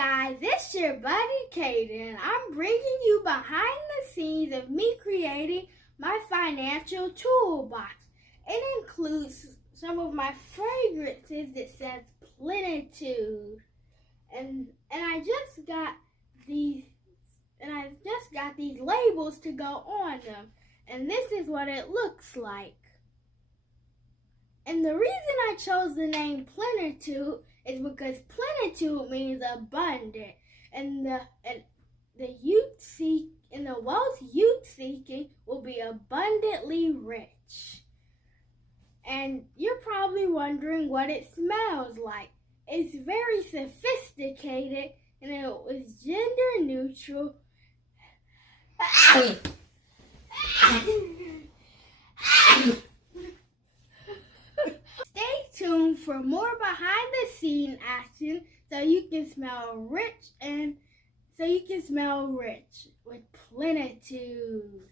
guys, it's your buddy Caden. I'm bringing you behind the scenes of me creating my financial toolbox. It includes some of my fragrances that says plenitude. And I just got these labels to go on them. And this is what it looks like. And the reason I chose the name plenitude is because plenitude means abundant, and the wealth youth seeking will be abundantly rich. And you're probably wondering what it smells like. It's very sophisticated, and it was gender neutral. Stay tuned for more behind the scene action so you can smell rich with plenitude.